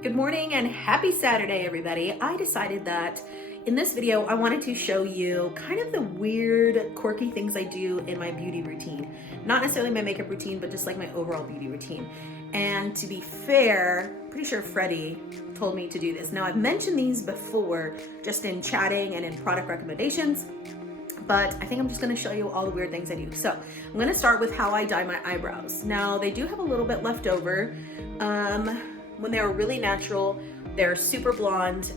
Good morning and happy Saturday, everybody. I decided that in this video, I wanted to show you kind of the weird, quirky things I do in my beauty routine. Not necessarily my makeup routine, but just like my overall beauty routine. And to be fair, pretty sure Freddie told me to do this. Now, I've mentioned these before, just in chatting and in product recommendations, but I think I'm just gonna show you all the weird things I do. So I'm gonna start with how I dye my eyebrows. Now, they do have a little bit left over. When they're really natural, they're super blonde.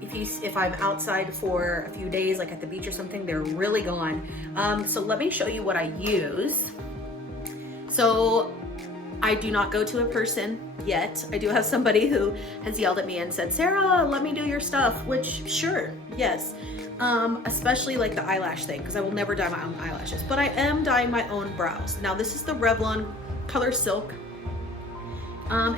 If I'm outside for a few days, like at the beach or something, they're really gone. So let me show you what I use. So I do not go to a person yet. I do have somebody who has yelled at me and said, Sarah, let me do your stuff, which sure, yes. Especially like the eyelash thing, because I will never dye my own eyelashes, but I am dyeing my own brows. Now this is the Revlon Color Silk.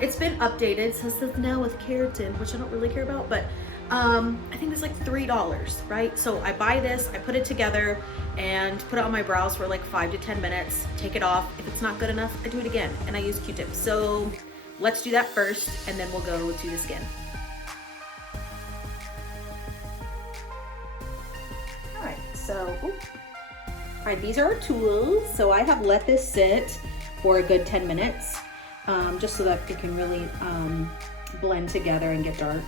It's been updated, so it says now with keratin, which I don't really care about, but I think it's like $3, right? So I buy this, I put it together and put it on my brows for like 5 to 10 minutes, take it off. If it's not good enough, I do it again and I use Q-tips. So let's do that first and then we'll go to the skin. All right, so, all right, these are our tools. So I have let this sit for a good 10 minutes. Just so that it can really blend together and get dark.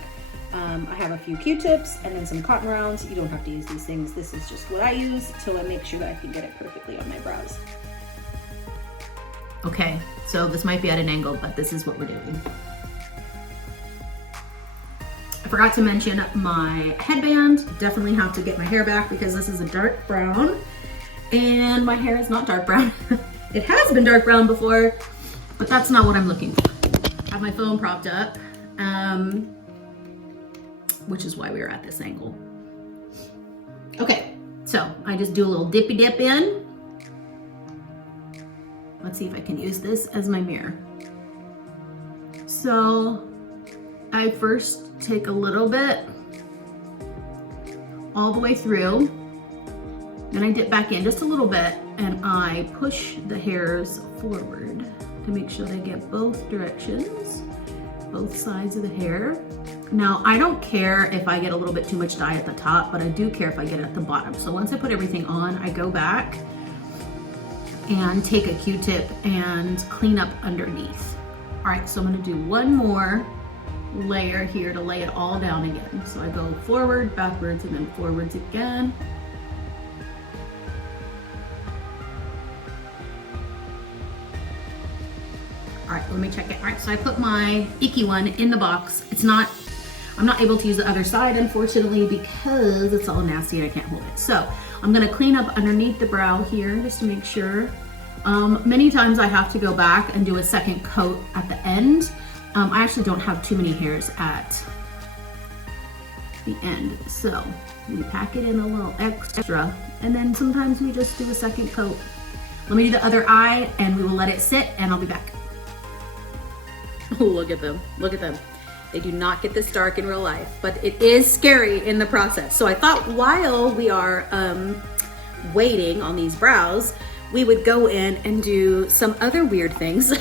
I have a few Q-tips and then some cotton rounds. You don't have to use these things. This is just what I use till I make sure that I can get it perfectly on my brows. Okay, so this might be at an angle, but this is what we're doing. I forgot to mention my headband. Definitely have to get my hair back because this is a dark brown and my hair is not dark brown. It has been dark brown before, but that's not what I'm looking for. I have my phone propped up, which is why we are at this angle. Okay, so I just do a little dippy dip in. Let's see if I can use this as my mirror. So I first take a little bit all the way through, then I dip back in just a little bit and I push the hairs forward to make sure they get both directions, both sides of the hair. Now, I don't care if I get a little bit too much dye at the top, but I do care if I get it at the bottom. So once I put everything on, I go back and take a Q-tip and clean up underneath. All right, so I'm gonna do one more layer here to lay it all down again. So I go forward, backwards, and then forwards again. All right, let me check it. All right, so I put my icky one in the box. I'm not able to use the other side, unfortunately, because it's all nasty and I can't hold it. So I'm gonna clean up underneath the brow here just to make sure. Many times I have to go back and do a second coat at the end. I actually don't have too many hairs at the end. So we pack it in a little extra, and then sometimes we just do a second coat. Let me do the other eye and we will let it sit and I'll be back. Oh, look at them, look at them. They do not get this dark in real life, but it is scary in the process. So I thought while we are waiting on these brows, we would go in and do some other weird things.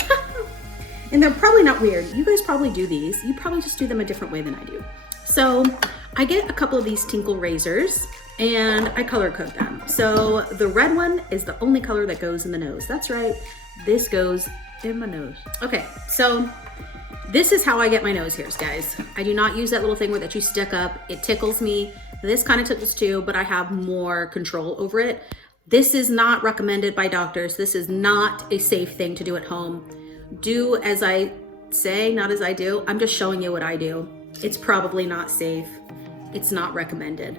And they're probably not weird. You guys probably do these. You probably just do them a different way than I do. So I get a couple of these Tinkle razors and I color code them. So the red one is the only color that goes in the nose. That's right, this goes in my nose. Okay, so this is how I get my nose hairs, guys. I do not use that little thing where that you stick up. It tickles me. This kind of tickles too, but I have more control over it. This is not recommended by doctors. This is not a safe thing to do at home. Do as I say, not as I do. I'm just showing you what I do. It's probably not safe. It's not recommended.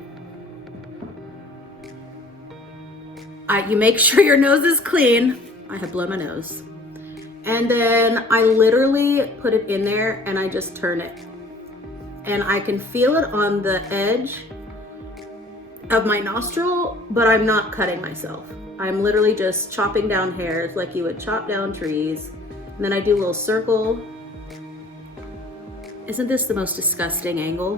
You make sure your nose is clean. I have blown my nose. And then I literally put it in there and I just turn it. And I can feel it on the edge of my nostril, but I'm not cutting myself. I'm literally just chopping down hairs like you would chop down trees. And then I do a little circle. Isn't this the most disgusting angle?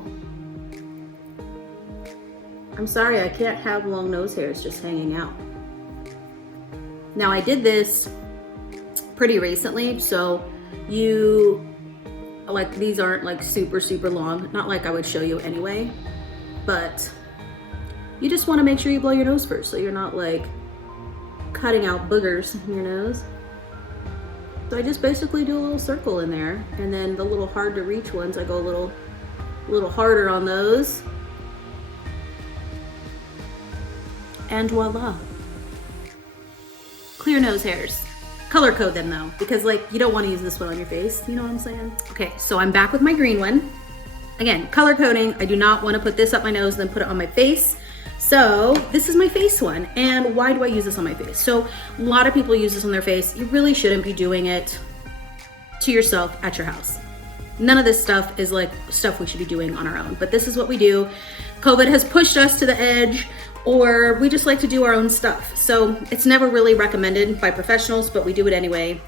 I'm sorry, I can't have long nose hairs just hanging out. Now I did this pretty recently, so a like, these aren't like super, super long. Not like I would show you anyway, but you just want to make sure you blow your nose first so you're not like cutting out boogers in your nose. So I just basically do a little circle in there, and then the little hard to reach ones, I go a little harder on those. And voila. Clear nose hairs. Color code them though, because like you don't want to use this one on your face, you know what I'm saying? Okay, so I'm back with my green one. Again, color coding. I do not want to put this up my nose and then put it on my face. So this is my face one. And why do I use this on my face? So a lot of people use this on their face. You really shouldn't be doing it to yourself at your house. None of this stuff is like stuff we should be doing on our own, but this is what we do. COVID has pushed us to the edge, or we just like to do our own stuff. So it's never really recommended by professionals, but we do it anyway.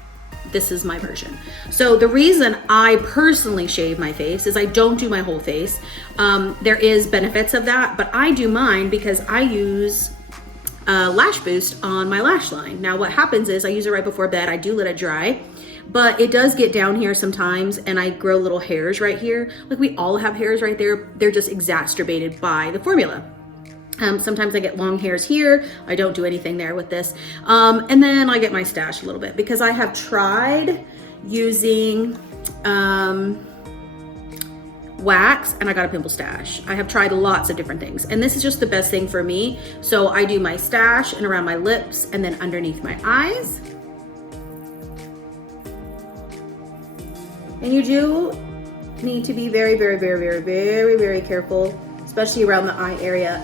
This is my version. So the reason I personally shave my face is I don't do my whole face. There is benefits of that, but I do mine because I use Lash Boost on my lash line. Now what happens is I use it right before bed. I do let it dry, but it does get down here sometimes and I grow little hairs right here. Like we all have hairs right there. They're just exacerbated by the formula. Sometimes I get long hairs here. I don't do anything there with this. And then I get my stash a little bit because I have tried using wax and I got a pimple stash. I have tried lots of different things and this is just the best thing for me. So I do my stash and around my lips and then underneath my eyes. And you do need to be very, very, very, very, very, very careful, especially around the eye area,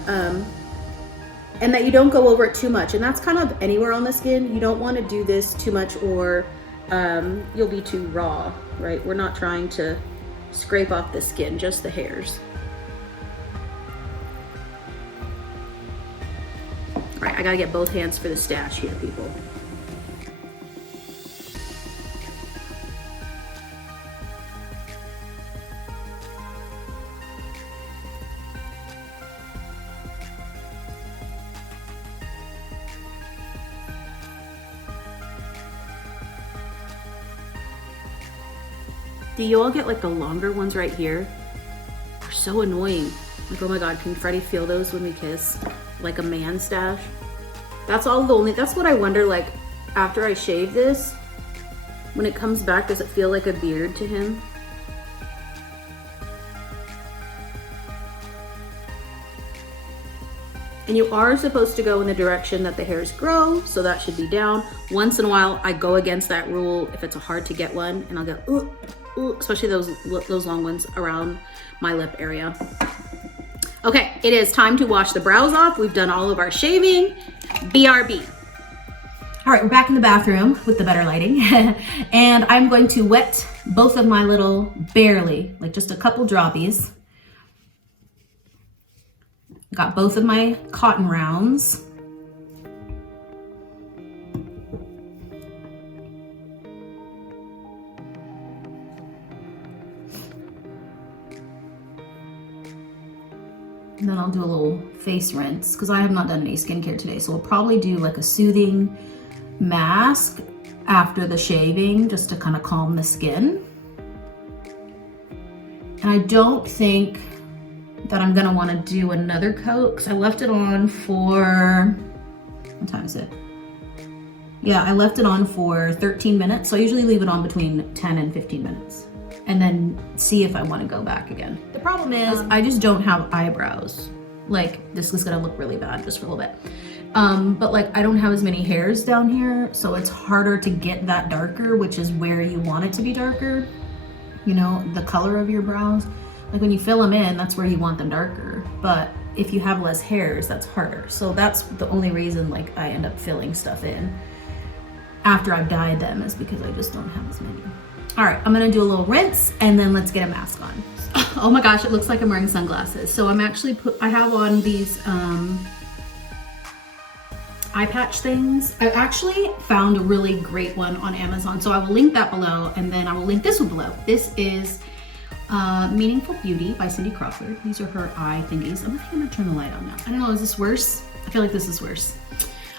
and that you don't go over it too much. And that's kind of anywhere on the skin. You don't want to do this too much or you'll be too raw, right? We're not trying to scrape off the skin, just the hairs. All right, I gotta get both hands for the stash here, people. Do you all get like the longer ones right here? They're so annoying. Like, oh my God, can Freddie feel those when we kiss? Like a man stash. That's what I wonder, like after I shave this, when it comes back, does it feel like a beard to him? And you are supposed to go in the direction that the hairs grow, so that should be down. Once in a while, I go against that rule if it's a hard to get one, and I'll go, ooh, ooh, especially those long ones around my lip area. Okay, it is time to wash the brows off. We've done all of our shaving. BRB. All right, we're back in the bathroom with the better lighting. And I'm going to wet both of my little, barely, like just a couple droppies. Got both of my cotton rounds. And then I'll do a little face rinse because I have not done any skincare today. So we'll probably do like a soothing mask after the shaving just to kind of calm the skin. And I don't think that I'm gonna wanna do another coat because I left it on for, what time is it? Yeah, I left it on for 13 minutes. So I usually leave it on between 10 and 15 minutes and then see if I wanna go back again. The problem is I just don't have eyebrows. Like this is gonna look really bad just for a little bit. But like I don't have as many hairs down here, so it's harder to get that darker, which is where you want it to be darker. You know, the color of your brows. Like when you fill them in, that's where you want them darker. But if you have less hairs, that's harder. So that's the only reason like I end up filling stuff in after I've dyed them, is because I just don't have as many. All right, I'm gonna do a little rinse and then let's get a mask on. Oh my gosh, it looks like I'm wearing sunglasses. So I'm actually I have on these eye patch things. I actually found a really great one on Amazon. So I will link that below and then I will link this one below. This is Meaningful Beauty by Cindy Crawford. These are her eye thingies. I'm gonna turn the light on now. I don't know, is this worse? I feel like this is worse.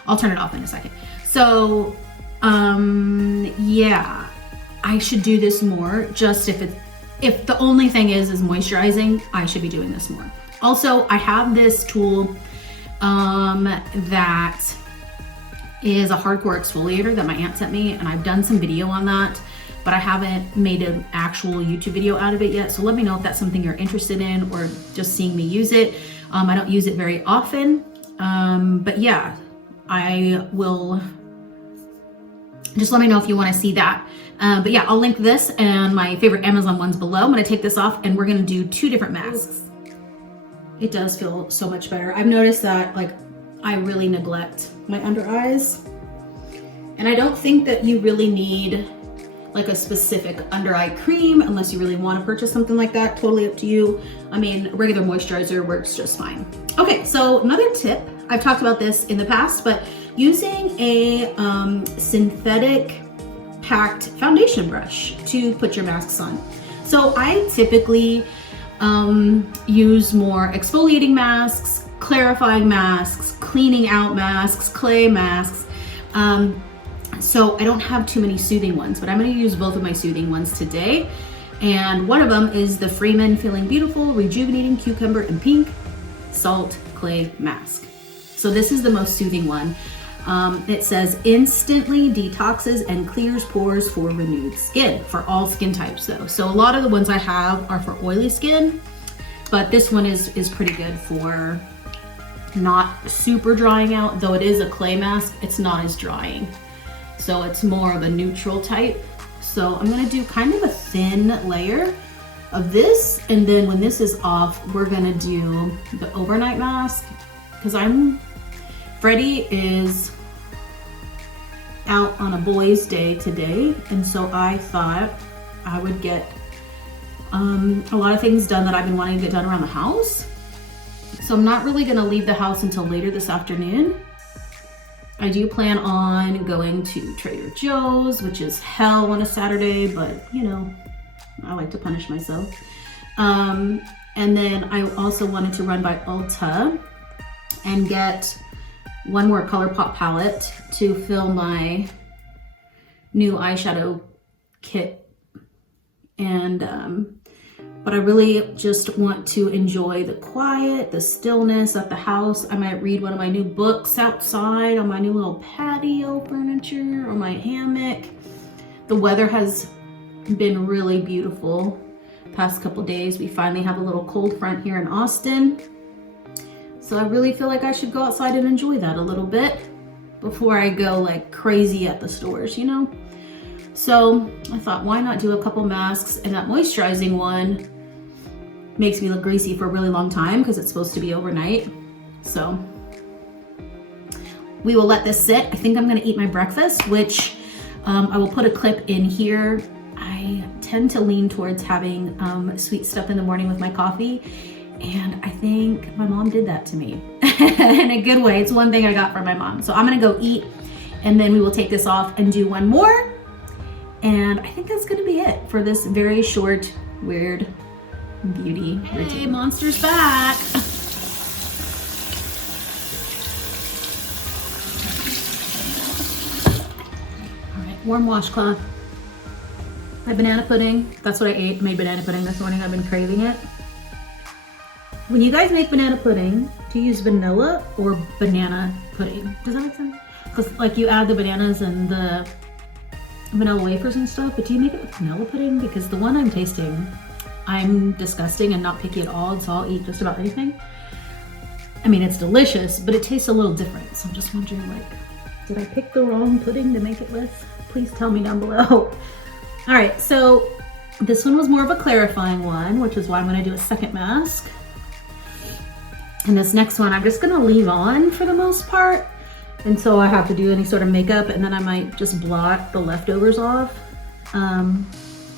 I'll turn it off in a second. So, yeah, I should do this more just if if the only thing is moisturizing, I should be doing this more. Also, I have this tool that is a hardcore exfoliator that my aunt sent me, and I've done some video on that, but I haven't made an actual YouTube video out of it yet. So let me know if that's something you're interested in, or just seeing me use it. I don't use it very often, but yeah, I will. Just let me know if you want to see that. But yeah, I'll link this and my favorite Amazon ones below. I'm going to take this off and we're going to do 2 different masks. It does feel so much better. I've noticed that like I really neglect my under eyes, and I don't think that you really need like a specific under eye cream unless you really want to purchase something like that. Totally up to you. I mean, regular moisturizer works just fine. Okay, so another tip, I've talked about this in the past, but using a synthetic packed foundation brush to put your masks on. So I typically use more exfoliating masks, clarifying masks, cleaning out masks, clay masks. So I don't have too many soothing ones, but I'm going to use both of my soothing ones today. And one of them is the Freeman Feeling Beautiful Rejuvenating Cucumber and Pink Salt Clay Mask. So this is the most soothing one. It says instantly detoxes and clears pores for renewed skin, for all skin types though. So a lot of the ones I have are for oily skin, but this one is pretty good for not super drying out, though it is a clay mask, it's not as drying. So it's more of a neutral type. So I'm gonna do kind of a thin layer of this, and then when this is off, we're gonna do the overnight mask, because Freddie is out on a boys' day today, and so I thought I would get a lot of things done that I've been wanting to get done around the house. So I'm not really gonna leave the house until later this afternoon. I do plan on going to Trader Joe's, which is hell on a Saturday, but you know, I like to punish myself. And then I also wanted to run by Ulta and get one more ColourPop palette to fill my new eyeshadow kit. And but I really just want to enjoy the quiet, the stillness at the house. I might read one of my new books outside on my new little patio furniture or my hammock. The weather has been really beautiful past couple days. We finally have a little cold front here in Austin. So I really feel like I should go outside and enjoy that a little bit before I go like crazy at the stores, you know? So I thought, why not do a couple masks, and that moisturizing one makes me look greasy for a really long time because it's supposed to be overnight. So we will let this sit. I think I'm gonna eat my breakfast, which I will put a clip in here. I tend to lean towards having sweet stuff in the morning with my coffee, and I think my mom did that to me in a good way. It's one thing I got from my mom. So I'm gonna go eat, and then we will take this off and do one more. And I think that's gonna be it for this very short, weird beauty routine. Hey, Monster's back. All right, warm washcloth. My banana pudding, that's what I ate. I made banana pudding this morning. I've been craving it. When you guys make banana pudding, do you use vanilla or banana pudding? Does that make sense? Because like you add the bananas and the vanilla wafers and stuff, but do you make it with vanilla pudding? Because the one I'm tasting, I'm disgusting and not picky at all, and so I'll eat just about anything. I mean, it's delicious, but it tastes a little different. So I'm just wondering, like, did I pick the wrong pudding to make it with? Please tell me down below. All right, so this one was more of a clarifying one, which is why I'm gonna do a second mask. And this next one, I'm just gonna leave on for the most part until I have to do any sort of makeup, and then I might just blot the leftovers off.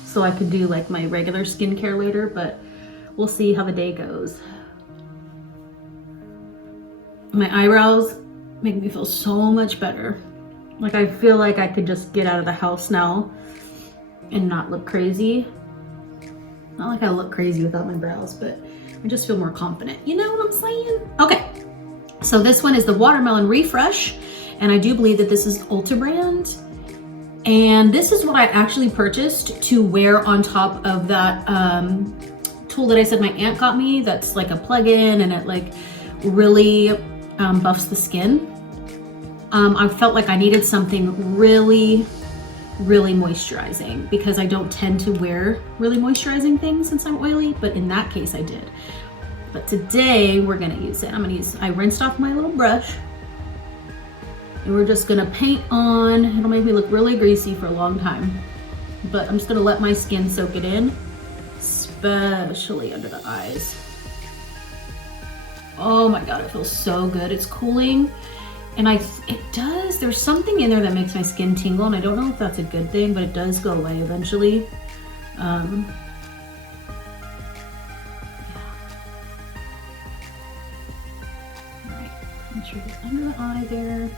So I could do like my regular skincare later, but we'll see how the day goes. My eyebrows make me feel so much better. Like I feel like I could just get out of the house now and not look crazy. Not like I look crazy without my brows, but I just feel more confident. You know what I'm saying? Okay, so this one is the Watermelon Refresh, and I do believe that this is Ulta brand. And this is what I actually purchased to wear on top of that tool that I said my aunt got me. That's like a plug-in, and it like really buffs the skin. I felt like I needed something really moisturizing because I don't tend to wear really moisturizing things since I'm oily, but in that case I did. But today we're gonna use it. I rinsed off my little brush, and we're just gonna paint on. It'll make me look really greasy for a long time, but I'm just gonna let my skin soak it in, especially under the eyes. Oh my God, it feels so good. It's cooling, and there's something in there that makes my skin tingle, and I don't know if that's a good thing, but it does go away eventually. Yeah. All right, make sure it's under the eye there.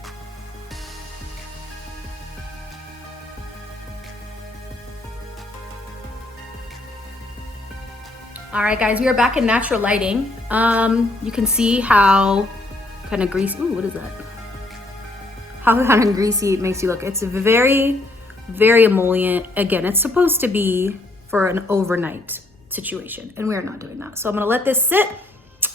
All right, guys, we are back in natural lighting. You can see how kind of greasy, ooh, what is that? How kind of greasy it makes you look. It's very emollient. Again, it's supposed to be for an overnight situation, and we're not doing that. So I'm gonna let this sit.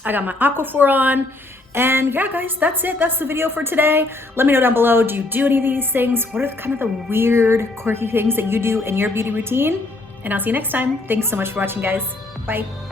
I got my Aquaphor on, and yeah, guys, that's it. That's the video for today. Let me know down below, do you do any of these things? What are kind of the weird, quirky things that you do in your beauty routine? And I'll see you next time. Thanks so much for watching, guys. Bye.